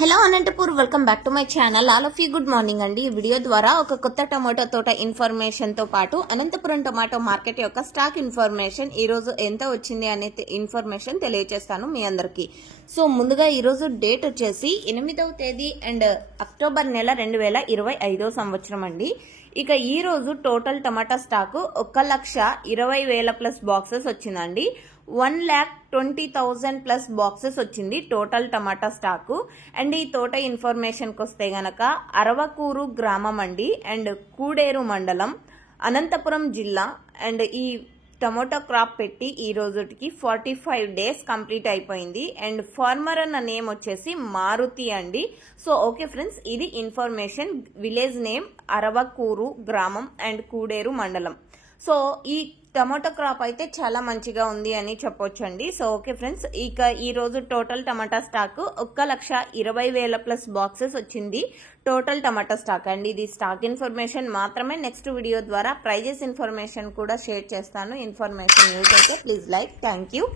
Hello Anantapur, welcome back to my channel. All of you good morning అండి. ఈ video ద్వారా ఒక కొత్త టమాటో తోట ఇన్ఫర్మేషన్ తో పాటు అనంతపురం టమాటో మార్కెట్ యొక్క స్టాక్ ఇన్ఫర్మేషన్, ఈ రోజు ఎంత వచ్చింది అనే ఇన్ఫర్మేషన్ తెలియజేస్తాను మీ అందరికి. సో ముందుగా ఈ రోజు డేట్ వచ్చేసి 8వ తేదీ అండ్ అక్టోబర్ నెల 2025 సంవత్సరం అండి. ఇక ఈ రోజు టోటల్ టమాటా స్టాక్ 1,20,000 ప్లస్ బాక్సెస్ వచ్చిందండి. 1,20,000 ప్లస్ బాక్సెస్ వచ్చింది టోటల్ టమాటా స్టాక్. అండ్ ఈ తోట ఇన్ఫర్మేషన్ కి వస్తే గనక అరవకూరు గ్రామం అండి అండ్ కూడేరు మండలం, అనంతపురం జిల్లా. అండ్ ఈ టమాటో క్రాప్ పెట్టి ఈ రోజుకి 45 డేస్ కంప్లీట్ అయిపోయింది. అండ్ ఫార్మర్ అన్న నేమ్ వచ్చేసి మారుతి అండి. సో ఓకే ఫ్రెండ్స్, ఇది ఇన్ఫర్మేషన్. విలేజ్ నేమ్ అరవకూరు గ్రామం అండ్ కూడేరు మండలం. సో ఈ టమాటో క్రాప్ అయితే చాలా మంచిగా ఉంది అని చెప్పొచ్చండి. సో ఓకే ఫ్రెండ్స్, ఇక ఈ రోజు టోటల్ టమాటా స్టాక్ 1,20,000 ప్లస్ బాక్సెస్ వచ్చింది టోటల్ టమాటా స్టాక్ అండి. ఇది స్టాక్ ఇన్ఫర్మేషన్ మాత్రమే. నెక్స్ట్ వీడియో ద్వారా ప్రైజెస్ ఇన్ఫర్మేషన్ కూడా షేర్ చేస్తాను. ఇన్ఫర్మేషన్ యూజ్ అయితే ప్లీజ్ లైక్. Thank you.